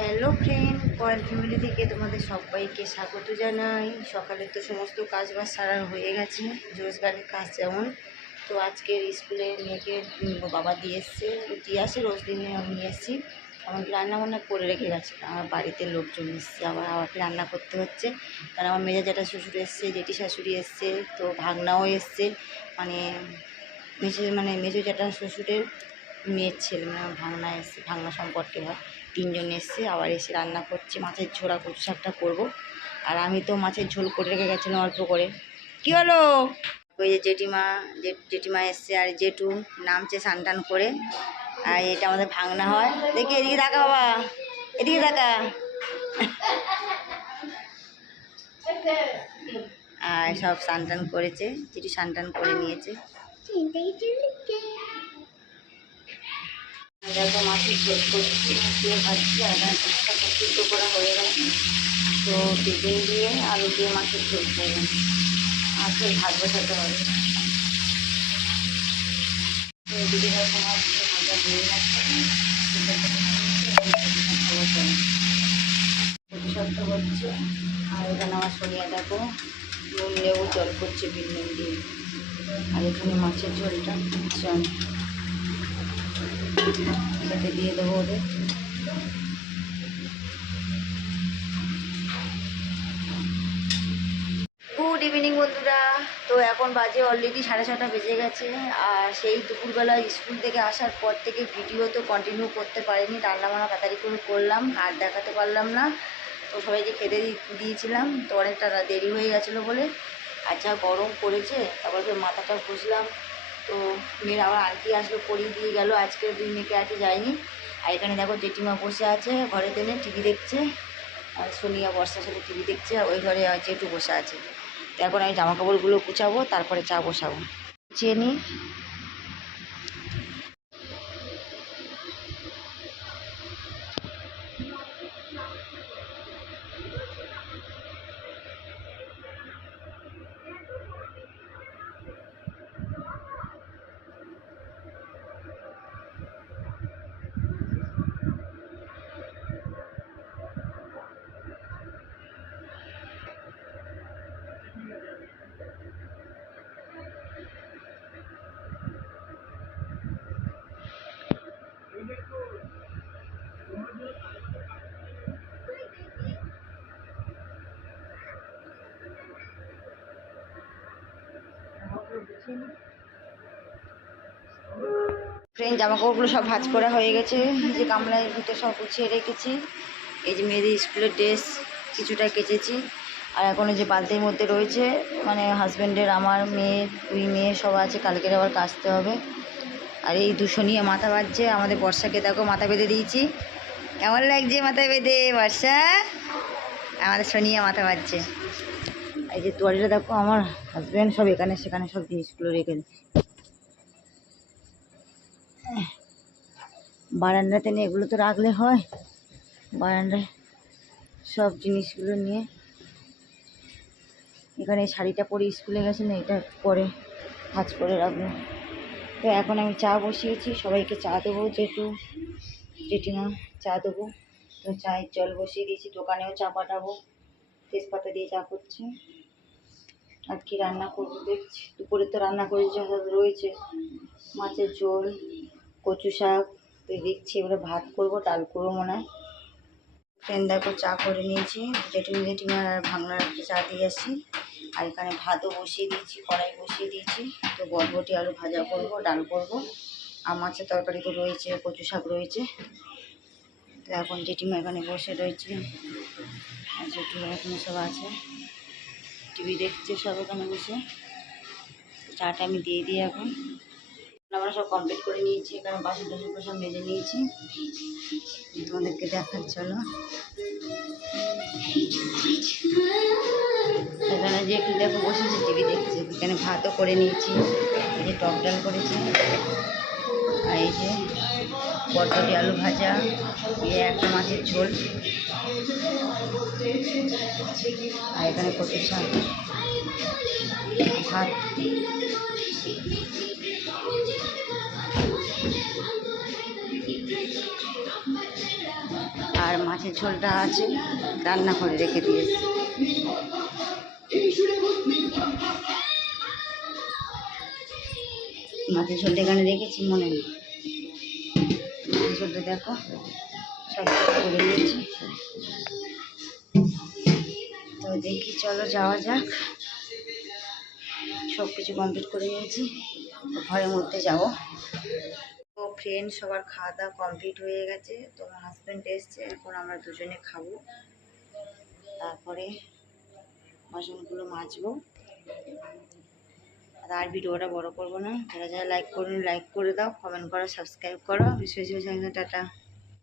Hello friend point family থেকে তোমাদের সবাইকে স্বাগত জানাই। সকালে তো সমস্ত কাজ বাজ সারা হয়ে গেছে, রোজগারের কাজ যেমন। তো আজকের স্কুলে মেয়েকে বাবা দিয়ে এসছে, দিয়ে আসে, রোজ দিনে আমি নিয়ে এসেছি আমাকে রান্না বান্না করে রেখে গেছে, আমার বাড়িতে লোকজন এসছে, আবার আমাকে রান্না করতে হচ্ছে। কারণ আমার মেজা জ্যাঠা শ্বশুর এসছে, জেঠি শাশুড়ি এসছে, তো ভাগনাও এসছে। মানে মেজো মানে মেজো জ্যাঠা শ্বশুরের মেয়ের ছেলে আমার ভাগনা এসছে ভাগনা সম্পর্কে হয় তিনজন এসছে, আবার এসে রান্না করছে, মাছের ঝোড়া কচু শাকটা করব। আর আমি তো মাছের ঝোল করে রেখে গেছিলাম অল্প করে। কী হলো? ওই যে জেঠিমা জেঠিমা এসছে আর জেঠু নামছে স্নান টান করে। আর এটা আমাদের ভাঙনা হয়। দেখি এদিকে দেখা বাবা, এদিকে দেখা আর সব স্নান টান করেছে, জেঠু স্নান করে নিয়েছে। দেখো মাছের ঝোল করছি ভাজছি আর মাছটা প্রস্তুত করা হয়ে গেল তো বেগুন দিয়ে আলু দিয়ে মাছের ঝোল করবেন মাছের ভাত বসাতে হবে। ভাজা হচ্ছে আর এখানে আমার সোনিয়া দেখো, নুন লেবু জল করছে বিনুন দিয়ে। আর এখানে মাছের ঝোলটা চল খেতে দিয়ে দেবো ওদের। গুড ইভিনিং বন্ধুরা। তো এখন বাজে অলরেডি সাড়ে ছটা বেজে গেছে, আর সেই দুপুরবেলা স্কুল থেকে আসার পর থেকে ভিডিও তো কন্টিনিউ করতে পারিনি রান্না বান্না তাড়াতাড়ি করে করলাম, আর দেখাতে পারলাম না। তো সবাইকে খেতে দিয়েছিলাম, তো অনেকটা দেরি হয়ে গেছিল বলে। আর যা গরম পড়েছে, তারপর মাথাটা ঘষলাম। তো মেয়ের আবার আন্টি আসলো পরিয়ে দিয়ে গেল আজকে দুই মেয়েকে আছে যায়নি। আর এখানে দেখো জেঠিমা বসে আছে, ঘরে টেনে টিভি দেখছে, আর সোনিয়া বর্ষার সাথে টিভি দেখছে, আর ওই ঘরে জেঠু বসে আছে। তো এখন আমি জামা কাপড়গুলো গুছাবো, তারপরে চা বসাবো। গুছিয়ে নিই ফ্রেন্ড জামা কাপড়গুলো সব ভাঁজ করা হয়ে গেছে। যে গামলার ভিতরে সব গুছিয়ে রেখেছি। এই যে মেয়েদের স্কুলের ড্রেস কিছুটা কেচেছি। আর এখন যে বালতির মধ্যে রয়েছে মানে হাজব্যান্ডের আমার মেয়ের দুই মেয়ে সব আছে, কালকের আবার কাচতে হবে। আর এই দুশো নিয়ে মাথা বাঁধছে আমাদের বর্ষাকে দেখো মাথা বেঁধে দিয়েছি। কেমন লাগছে মাথা বেঁধে, বর্ষা? আমাদের সোনিয়া মাথা বাঁধছে এই যে তোয়ালিটা দেখো, আমার হাজব্যান্ড সব এখানে, সেখানে সব জিনিসগুলো রেখে বারান্দাতে নিয়ে এগুলো তো রাখলে হয়। বারান্দায় সব জিনিসগুলো নিয়ে। এখানে শাড়িটা পরে স্কুলে গেছে না, এটা পরে ভাজ করে রাখব। তো এখন আমি চা বসিয়েছি, সবাইকে চা দেবো যেহেতু জেঠিমা, চা দেবো। তো চায়ের জল বসিয়ে দিয়েছি, দোকানেও চা পাঠাবো। তেজপাতা দিয়ে চা করছি। আর কি রান্না করব দেখছি। দুপুরে তো রান্না করে, যা রয়েছে। মাছের ঝোল, কচু শাক দেখছি এবারে ভাত করব, ডাল করব মনে হয়। ফ্রেন্ড দেখো চা করে নিয়েছি। জেঠিমি জেঠিমার আর ভাঙনার একটু চা দিয়ে আসি আর এখানে ভাতও বসিয়ে দিয়েছি, কড়াই বসিয়ে দিয়েছি। তো বরবটি আলু ভাজা করব, ডাল করব। আর মাছের তরকারি তো রয়েছে, কচু শাক রয়েছে। তো এখন জেঠিমা এখানে বসে রয়েছে। আর জেঠিমা এখানে সব আছে। টিভি দেখছে সব এখানে বসে। চাটা আমি দিয়ে দিই এখন। আমরা সব কমপ্লিট করে নিয়েছি, এখানে বাসন টাসন সব মেজে নিয়েছি। তোমাদেরকে দেখার জন্য এখানে যে একটু দেখো, বসেছি টিভি দেখছি। এখানে ভাতও করে নিয়েছি, এই যে টক ডাল করেছি। আর এই যে বটবটি আলু ভাজা এই একটা মাছের ঝোল। আর এখানে কচু শাক। ভাত। আর মাছের ঝোলটা আছে রান্না করে রেখে দিয়েছি। মাছের ঝোলটা এখানে রেখেছি, মনে নেই। ঝোলটা দেখো। সব নিয়েছি তো দেখি, চলো যাওয়া যাক। সব কিছু কমপ্লিট করে নিয়েছি। ঘরের মধ্যে যাব। তো ফ্রেন্ড সবার খাওয়া দাওয়া কমপ্লিট হয়ে গেছে। তো হাজব্যান্ড এসছে, এখন আমরা দুজনে খাব। তারপরে বাসনগুলো মাজবো। আর ভিডিওটা বড় করব না। যারা যারা লাইক করুন লাইক করে দাও কমেন্ট করো সাবস্ক্রাইব করো। বিশেষ বিশেষ টাটা।